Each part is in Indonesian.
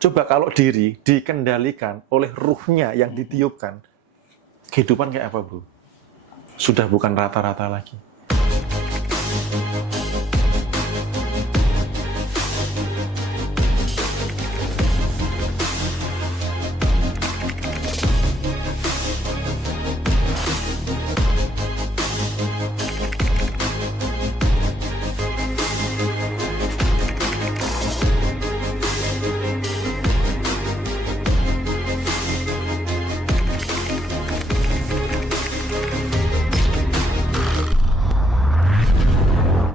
Coba kalau diri dikendalikan oleh ruhnya yang ditiupkan, kehidupan kayak apa, bro? Sudah bukan rata-rata lagi.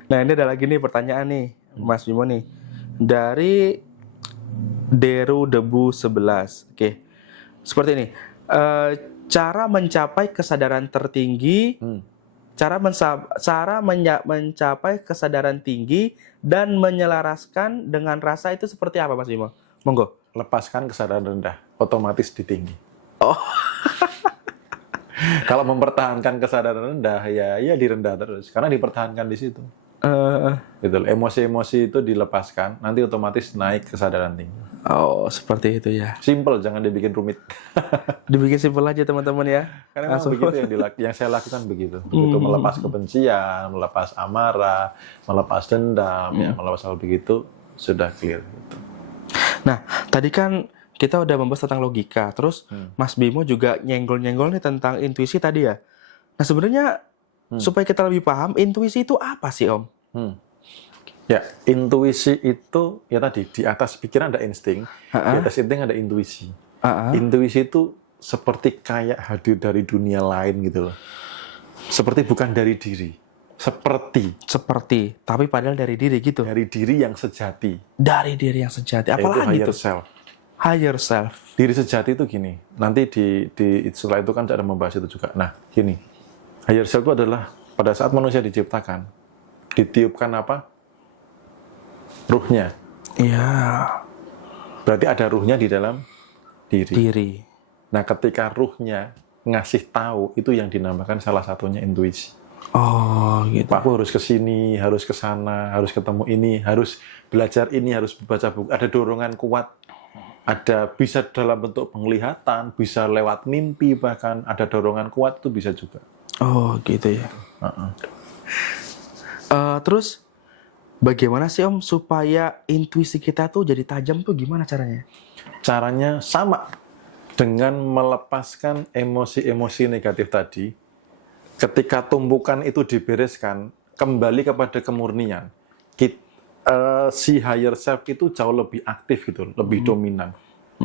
Nah, ini ada lagi nih pertanyaan nih, Mas Bimo nih. Dari Deru Debu 11. Oke. Seperti ini. Cara mencapai kesadaran tertinggi, mencapai kesadaran tinggi dan menyelaraskan dengan rasa itu seperti apa, Mas Bimo? Monggo. Lepaskan kesadaran rendah, otomatis di tinggi. Oh. Kalau mempertahankan kesadaran rendah, ya di rendah terus. Karena dipertahankan di situ. Gitu loh. Emosi-emosi itu dilepaskan, nanti otomatis naik kesadaran tinggi. Oh, seperti itu ya. Simple, jangan dibikin rumit. Dibikin simpel aja teman-teman ya. Karena memang begitu yang saya lakukan begitu. Begitu melepas kebencian, melepas amarah, melepas dendam, ya, melepas hal begitu, sudah clear. Gitu. Nah, tadi kan kita udah membahas tentang logika, terus Mas Bimo juga nyenggol-nyenggol nih tentang intuisi tadi ya. Nah, sebenarnya supaya kita lebih paham, intuisi itu apa sih, Om? Ya, intuisi itu ya tadi di atas pikiran ada insting, di atas insting ada intuisi. Intuisi itu seperti kayak hadir dari dunia lain gitu loh. Seperti bukan dari diri. Seperti, tapi padahal dari diri gitu. Dari diri yang sejati. Dari diri yang sejati. Apalagi itu? Higher self. Diri sejati itu gini. Nanti setelah itu kan ada membahas itu juga. Nah, gini. Higher self itu adalah pada saat manusia diciptakan, ditiupkan apa? Ruhnya. Iya. Berarti ada ruhnya di dalam diri. Nah, ketika ruhnya ngasih tahu, itu yang dinamakan salah satunya intuisi. Oh, gitu. Pak, aku harus ke sini, harus ke sana, harus ketemu ini, harus belajar ini, harus baca buku. Ada dorongan kuat. Ada bisa dalam bentuk penglihatan, bisa lewat mimpi, bahkan ada dorongan kuat itu bisa juga. Oh, gitu ya. Terus bagaimana sih, Om, supaya intuisi kita tuh jadi tajam tuh gimana caranya? Caranya sama dengan melepaskan emosi-emosi negatif tadi. Ketika tumpukan itu dibereskan, kembali kepada kemurnian. Si higher self itu jauh lebih aktif gitu, lebih dominan.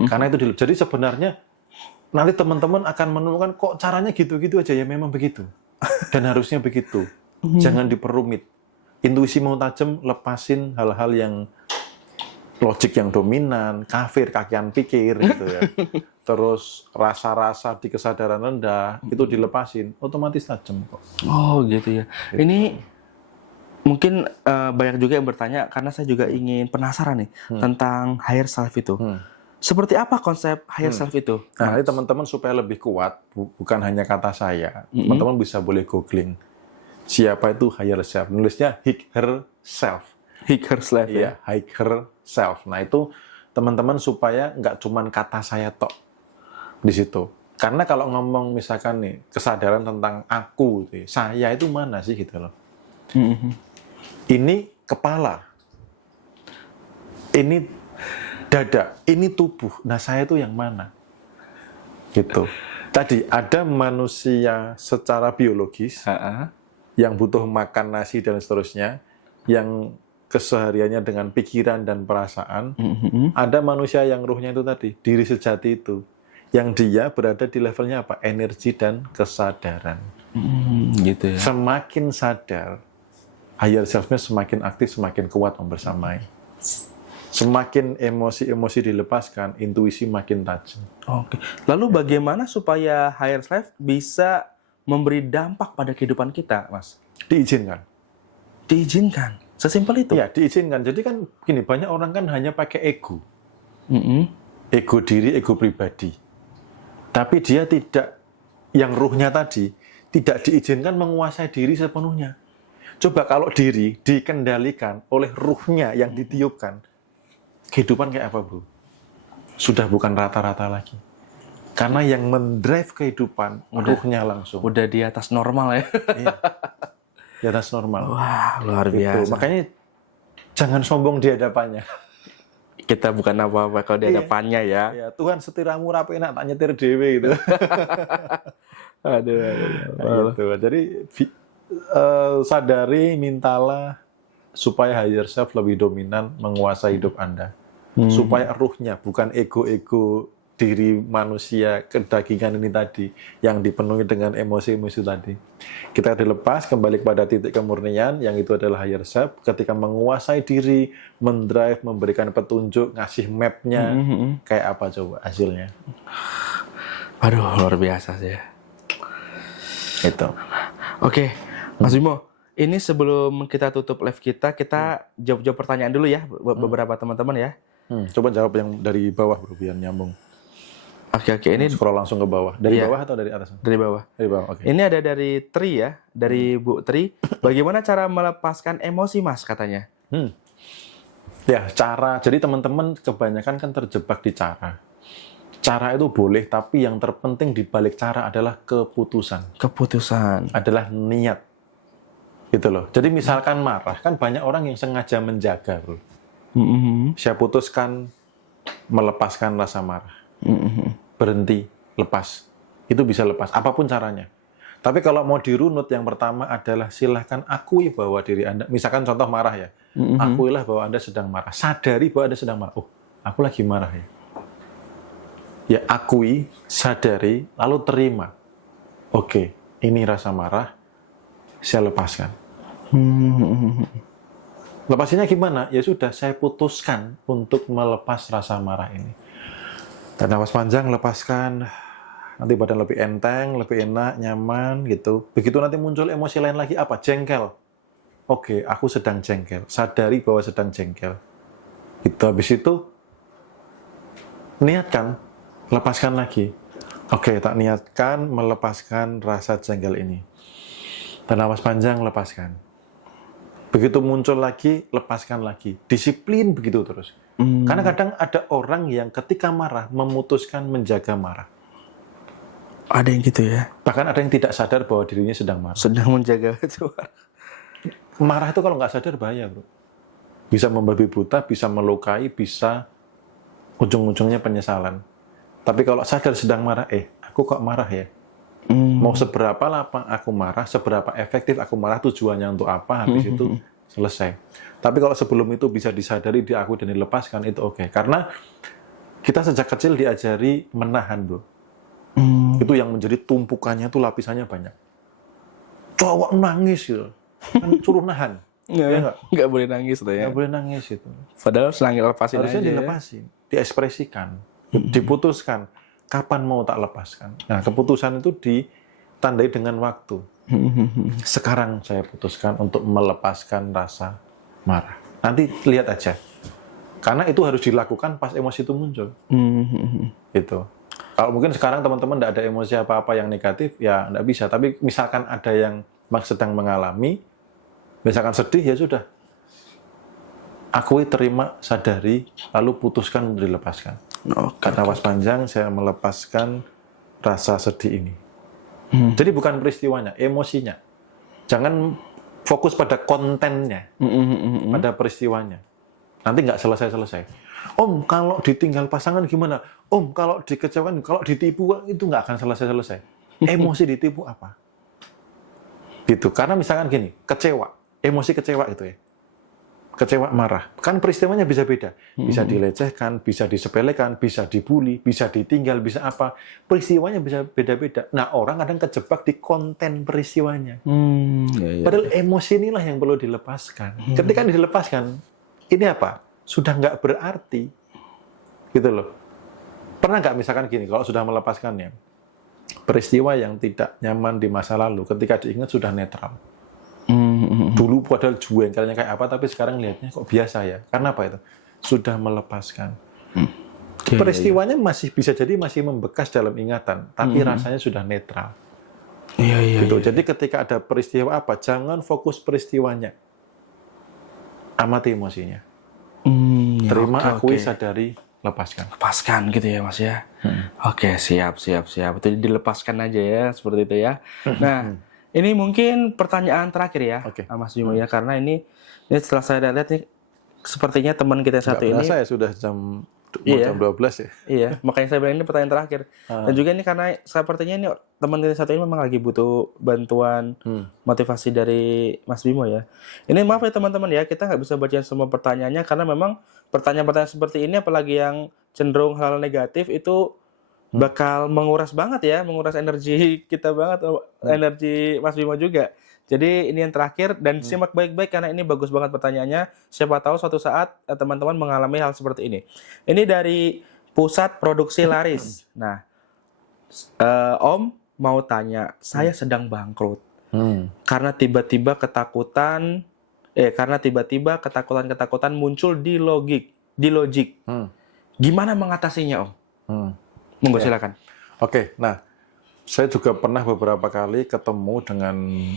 Karena itu jadi sebenarnya nanti teman-teman akan menemukan kok caranya gitu-gitu aja, ya memang begitu. Dan harusnya begitu. Jangan diperumit. Intuisi mau tajam, lepasin hal-hal yang logik yang dominan, kafir, kakian pikir gitu ya. Terus rasa-rasa di kesadaran rendah itu dilepasin, otomatis tajam kok. Oh, gitu ya. Gitu. Ini mungkin banyak juga yang bertanya karena saya juga ingin penasaran nih tentang higher self itu. Seperti apa konsep higher self itu? Nah, ini teman-teman supaya lebih kuat, bukan hanya kata saya. Teman-teman bisa boleh googling. Siapa itu higher self? Nulisnya higher self. Higher self ya? Higher self. Nah, itu teman-teman supaya nggak cuman kata saya tok di situ. Karena kalau ngomong misalkan nih, kesadaran tentang aku, saya itu mana sih gitu loh. Ini kepala. Ini dada, ini tubuh. Nah, saya itu yang mana? Gitu. Tadi ada manusia secara biologis yang butuh makan nasi dan seterusnya, yang kesehariannya dengan pikiran dan perasaan. Ada manusia yang ruhnya itu tadi, diri sejati itu, yang dia berada di levelnya apa? Energi dan kesadaran. Gitu ya. Semakin sadar, higher self-nya semakin aktif, semakin kuat membersamai. Semakin emosi-emosi dilepaskan, intuisi makin tajam. Oke. Lalu bagaimana supaya higher self bisa memberi dampak pada kehidupan kita, Mas? Diizinkan. Diizinkan? Sesimpel itu? Ya, diizinkan. Jadi kan gini, banyak orang kan hanya pakai ego. Ego diri, ego pribadi. Tapi dia tidak, yang ruhnya tadi, tidak diizinkan menguasai diri sepenuhnya. Coba kalau diri dikendalikan oleh ruhnya yang ditiupkan, kehidupan kayak apa, bro? sudah bukan rata-rata lagi. Karena yang mendrive kehidupan ruhnya langsung. Udah di atas normal ya. Iya. Di atas normal. Wah, luar Gitu. biasa. Makanya jangan sombong di hadapannya. Kita bukan apa-apa kalau di hadapannya ya. Ya, Tuhan setiramu rapi enak tak nyetir dewe gitu. Aduh. Gitu. Jadi sadari, mintalah supaya higher self lebih dominan menguasai hidup Anda. Supaya ruhnya, bukan ego-ego diri manusia kedagingan ini tadi yang dipenuhi dengan emosi-emosi tadi. Kita dilepas kembali kepada titik kemurnian yang itu adalah higher self ketika menguasai diri, mendrive, memberikan petunjuk, ngasih map-nya. Kayak apa coba hasilnya? Aduh, luar biasa sih. Itu. Oke, Mas Bimo, ini sebelum kita tutup live kita jawab-jawab pertanyaan dulu ya beberapa teman-teman ya. Coba jawab yang dari bawah bro, biar nyambung. Oke, ini Scroll langsung ke bawah. Dari bawah atau dari atas? dari bawah. Dari bawah, oke. Ini ada dari Tri ya, dari Bu Tri. Bagaimana cara melepaskan emosi Mas katanya? Ya, cara. Jadi teman-teman kebanyakan kan terjebak di cara. Cara itu boleh, tapi yang terpenting di balik cara adalah keputusan. Keputusan. Adalah niat. Gitu loh. Jadi misalkan marah, kan banyak orang yang sengaja menjaga, bro. Saya putuskan melepaskan rasa marah. Berhenti, lepas. Itu bisa lepas, apapun caranya. Tapi kalau mau dirunut, yang pertama adalah silahkan akui bahwa diri Anda, misalkan contoh marah ya, akuilah bahwa Anda sedang marah. Sadari bahwa Anda sedang marah. Oh, aku lagi marah ya. Ya akui, sadari, lalu terima. Oke, ini rasa marah, saya lepaskan. Lepasnya gimana? Ya sudah, saya putuskan untuk melepas rasa marah ini. Tarik nafas panjang, lepaskan. Nanti badan lebih enteng, lebih enak, nyaman gitu. Begitu nanti muncul emosi lain lagi apa? Jengkel. Oke, aku sedang jengkel. Sadari bahwa sedang jengkel. Itu habis itu niatkan, lepaskan lagi. Oke, tak niatkan melepaskan rasa jengkel ini. Tarik nafas panjang, lepaskan. Begitu muncul lagi, lepaskan lagi. Disiplin begitu terus. Karena kadang ada orang yang ketika marah memutuskan menjaga marah. Ada yang gitu ya? Bahkan ada yang tidak sadar bahwa dirinya sedang marah. Sedang menjaga itu. Marah itu kalau nggak sadar bahaya, bro. Bisa membabi buta, bisa melukai, bisa ujung-ujungnya penyesalan. Tapi kalau sadar sedang marah, aku kok marah ya? Mau seberapa lama aku marah, seberapa efektif aku marah, tujuannya untuk apa, habis itu selesai. Tapi kalau sebelum itu bisa disadari, diakui, dan dilepaskan, itu oke. Karena kita sejak kecil diajari menahan, bro. Itu yang menjadi tumpukannya, itu lapisannya banyak. Cowok nangis, gitu. Kan suruh nahan. Nggak boleh nangis tuh ya. Nggak boleh nangis itu. Padahal selangit lepasin harusnya aja dilepasin, diekspresikan, diputuskan. Kapan mau tak lepaskan? Nah, keputusan itu ditandai dengan waktu. Sekarang saya putuskan untuk melepaskan rasa marah. Nanti lihat aja. Karena itu harus dilakukan pas emosi itu muncul. Gitu. Kalau mungkin sekarang teman-teman tidak ada emosi apa-apa yang negatif, ya tidak bisa. Tapi misalkan ada yang sedang mengalami, misalkan sedih, ya sudah. Akui, terima, sadari, lalu putuskan untuk dilepaskan. Tarik nafas panjang, saya melepaskan rasa sedih ini. Jadi bukan peristiwanya, emosinya. Jangan fokus pada kontennya, pada peristiwanya. Nanti nggak selesai-selesai. Om, kalau ditinggal pasangan gimana? Om, kalau dikecewakan, kalau ditipu, itu nggak akan selesai-selesai. Emosi ditipu apa? Gitu. Karena misalkan gini, kecewa, emosi kecewa itu ya. Kecewa, marah. Kan peristiwanya bisa beda. Bisa dilecehkan, bisa disepelekan, bisa dibully, bisa ditinggal, bisa apa. Peristiwanya bisa beda-beda. Nah, orang kadang kejebak di konten peristiwanya. Padahal emosi inilah yang perlu dilepaskan. Ketika dilepaskan, ini apa? Sudah nggak berarti. Gitu loh. Pernah nggak misalkan gini, kalau sudah melepaskannya, peristiwa yang tidak nyaman di masa lalu, ketika diingat sudah netral. Dulu padahal jengkelnya kayak apa, tapi sekarang lihatnya kok biasa ya. Karena apa itu? Sudah melepaskan. Peristiwanya masih bisa jadi masih membekas dalam ingatan, tapi rasanya sudah netral. Gitu. Jadi ketika ada peristiwa apa, jangan fokus peristiwanya. Amati emosinya. Terima, akui, sadari, Lepaskan gitu ya Mas ya. Oke, siap. Itu dilepaskan aja ya, seperti itu ya. Nah, ini mungkin pertanyaan terakhir ya, Oke. Mas Bimo ya, karena ini setelah saya lihat nih, sepertinya teman kita Nggak satu ini, berasa ya sudah jam Iya. jam 12 ya. iya, makanya saya bilang ini pertanyaan terakhir. Dan juga ini karena sepertinya ini teman kita satu ini memang lagi butuh bantuan motivasi dari Mas Bimo ya. Ini maaf ya teman-teman ya, kita nggak bisa baca semua pertanyaannya karena memang pertanyaan-pertanyaan seperti ini, apalagi yang cenderung hal negatif itu bakal menguras banget ya, menguras energi kita banget, energi Mas Bimo juga. Jadi ini yang terakhir dan simak baik-baik karena ini bagus banget pertanyaannya. Siapa tahu suatu saat teman-teman mengalami hal seperti ini. Ini dari Pusat Produksi Laris. Nah, Om mau tanya, saya sedang bangkrut karena tiba-tiba ketakutan muncul di logic. Gimana mengatasinya, Om? Monggo silakan. Oke, nah saya juga pernah beberapa kali ketemu dengan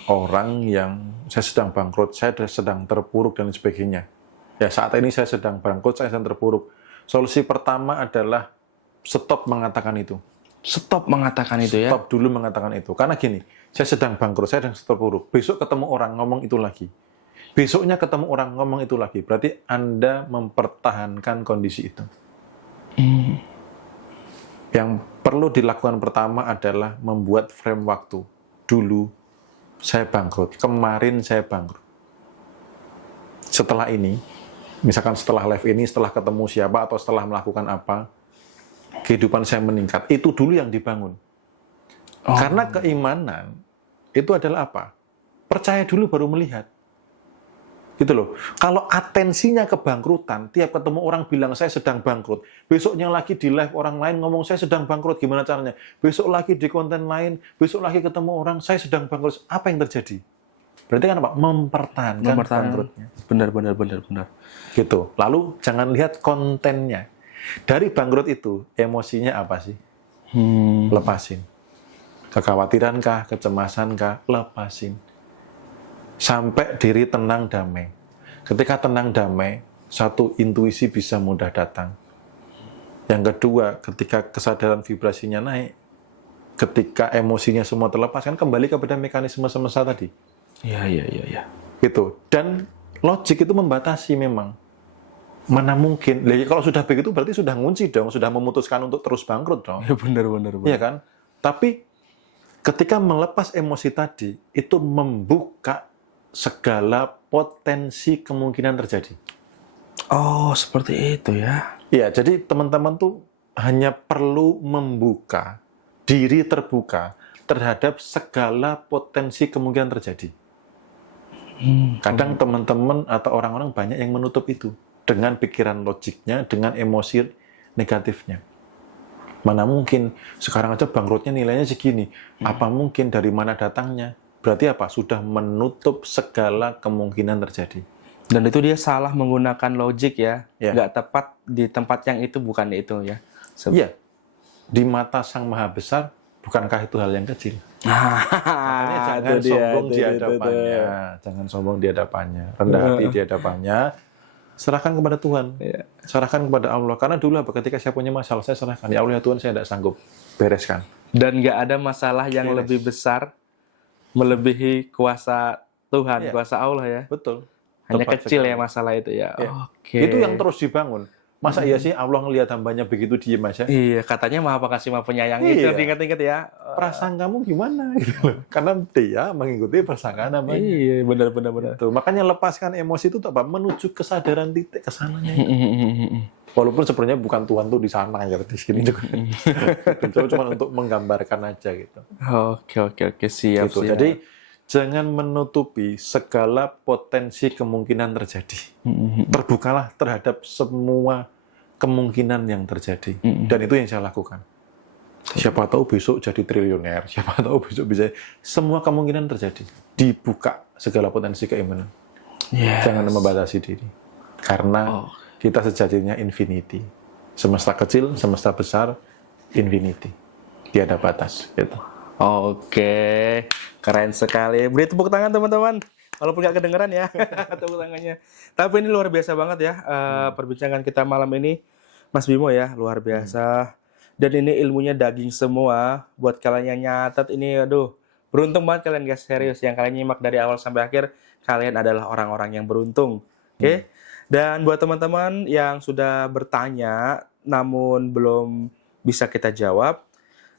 orang yang saya sedang bangkrut, saya sedang terpuruk dan sebagainya. Ya saat ini saya sedang bangkrut, saya sedang terpuruk. Solusi pertama adalah stop mengatakan itu. Stop mengatakan itu ya. Stop dulu mengatakan itu. Karena gini, saya sedang bangkrut, saya sedang terpuruk. Besok ketemu orang ngomong itu lagi. Besoknya ketemu orang ngomong itu lagi. Berarti Anda mempertahankan kondisi itu. Yang perlu dilakukan pertama adalah membuat frame waktu. Dulu saya bangkrut, kemarin saya bangkrut. Setelah ini, misalkan setelah live ini, setelah ketemu siapa atau setelah melakukan apa, kehidupan saya meningkat. Itu dulu yang dibangun. Karena keimanan itu adalah apa? Percaya dulu baru melihat. Gitu loh. Kalau atensinya kebangkrutan, tiap ketemu orang bilang saya sedang bangkrut. Besoknya lagi di live orang lain ngomong saya sedang bangkrut, gimana caranya? Besok lagi di konten lain, besok lagi ketemu orang saya sedang bangkrut. Apa yang terjadi? Berarti kan apa? Mempertahankan bangkrutnya. Benar. Gitu. Lalu jangan lihat kontennya. Dari bangkrut itu, emosinya apa sih? Lepasin. Kekhawatirankah, kecemasankah? Lepasin. Sampai diri tenang damai. Ketika tenang damai, satu intuisi bisa mudah datang. Yang kedua, ketika kesadaran vibrasinya naik, ketika emosinya semua terlepas, kan kembali kepada mekanisme semesta tadi. Iya. Gitu. Dan logik itu membatasi memang. Mana mungkin? Kalau sudah begitu berarti sudah ngunci dong, sudah memutuskan untuk terus bangkrut dong. Ya benar. Iya kan? Tapi ketika melepas emosi tadi, itu membuka segala potensi kemungkinan terjadi. Oh, seperti itu ya. Iya, jadi teman-teman tuh hanya perlu membuka, diri terbuka terhadap segala potensi kemungkinan terjadi. Kadang teman-teman atau orang-orang banyak yang menutup itu dengan pikiran logiknya, dengan emosi negatifnya. Mana mungkin, sekarang aja bangkrutnya nilainya segini. Apa mungkin, dari mana datangnya? Berarti apa? Sudah menutup segala kemungkinan terjadi. Dan itu dia salah menggunakan logik ya. Ya. Nggak tepat di tempat yang itu, bukan itu ya. Iya. Di mata Sang Maha Besar, bukankah itu hal yang kecil? Makanya jangan sombong di hadapannya. Jangan sombong di hadapannya. Rendah hati di hadapannya. Serahkan kepada Tuhan. Iya. Serahkan kepada Allah. Karena dulu ketika saya punya masalah, saya serahkan. Ya Allah ya Tuhan, saya tidak sanggup. Bereskan. Dan nggak ada masalah yang lebih besar melebihi kuasa Tuhan, kuasa Allah ya. Betul. Hanya Tepat kecil sekali. ya masalah itu ya. Ya. Oke. Itu yang terus dibangun. Masa iya sih Allah ngelihat hambanya begitu diem aja? Iya, katanya Maha Pengasih Maha Penyayang itu, Iya. ingat-ingat ya. Perasaan kamu gimana? Gitu loh. Karena dia mengikuti prasangka namanya. Iya, benar. Tuh, makanya lepaskan emosi itu apa? Menuju kesadaran titik kesananya. Walaupun sebenarnya bukan Tuhan tuh di sana ya, di sini juga. Cuma untuk menggambarkan aja gitu. Oke, siap. Gitu. Jadi jangan menutupi segala potensi kemungkinan terjadi. Terbukalah terhadap semua kemungkinan yang terjadi. Dan itu yang saya lakukan. Siapa tahu besok jadi triliuner, siapa tahu besok bisa. Semua kemungkinan terjadi. Dibuka segala potensi keimanan. Jangan membatasi diri. Karena kita sejatinya infinity. Semesta kecil, semesta besar, infinity. Tiada batas. Gitu. Oke, keren sekali. Beri tepuk tangan teman-teman. Walaupun nggak kedengeran ya tepuk tangannya. Tapi ini luar biasa banget ya perbincangan kita malam ini. Mas Bimo ya, luar biasa. Dan ini ilmunya daging semua. Buat kalian yang nyatet ini, aduh, beruntung banget kalian guys, serius. Yang kalian nyimak dari awal sampai akhir, kalian adalah orang-orang yang beruntung. Oke? Dan buat teman-teman yang sudah bertanya, namun belum bisa kita jawab,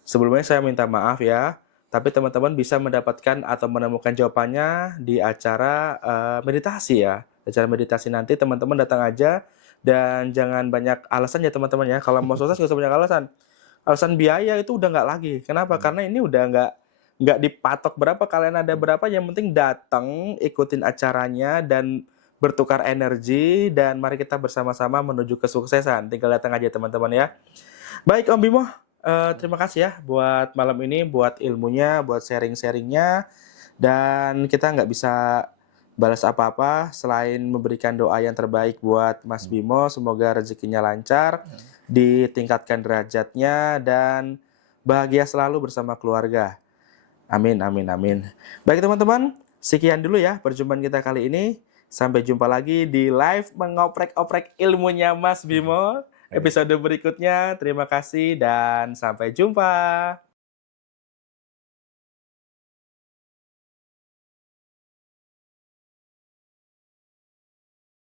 sebelumnya saya minta maaf ya. Tapi teman-teman bisa mendapatkan atau menemukan jawabannya di acara meditasi ya. Acara meditasi nanti teman-teman datang aja dan jangan banyak alasan ya teman-teman ya. Kalau mau sukses gak usah banyak alasan. Alasan biaya itu udah nggak lagi. Kenapa? Karena ini udah nggak dipatok berapa, kalian ada berapa, yang penting datang, ikutin acaranya dan bertukar energi dan mari kita bersama-sama menuju kesuksesan. Tinggal datang aja teman-teman ya. Baik Om Bimo, terima kasih ya buat malam ini, buat ilmunya, buat sharing-sharingnya. Dan kita nggak bisa balas apa-apa selain memberikan doa yang terbaik buat Mas Bimo. Semoga rezekinya lancar, ditingkatkan derajatnya, dan bahagia selalu bersama keluarga. Amin, amin, amin. Baik teman-teman, sekian dulu ya perjumpaan kita kali ini. Sampai jumpa lagi di live mengoprek-oprek ilmunya Mas Bimo. Episode berikutnya, terima kasih dan sampai jumpa.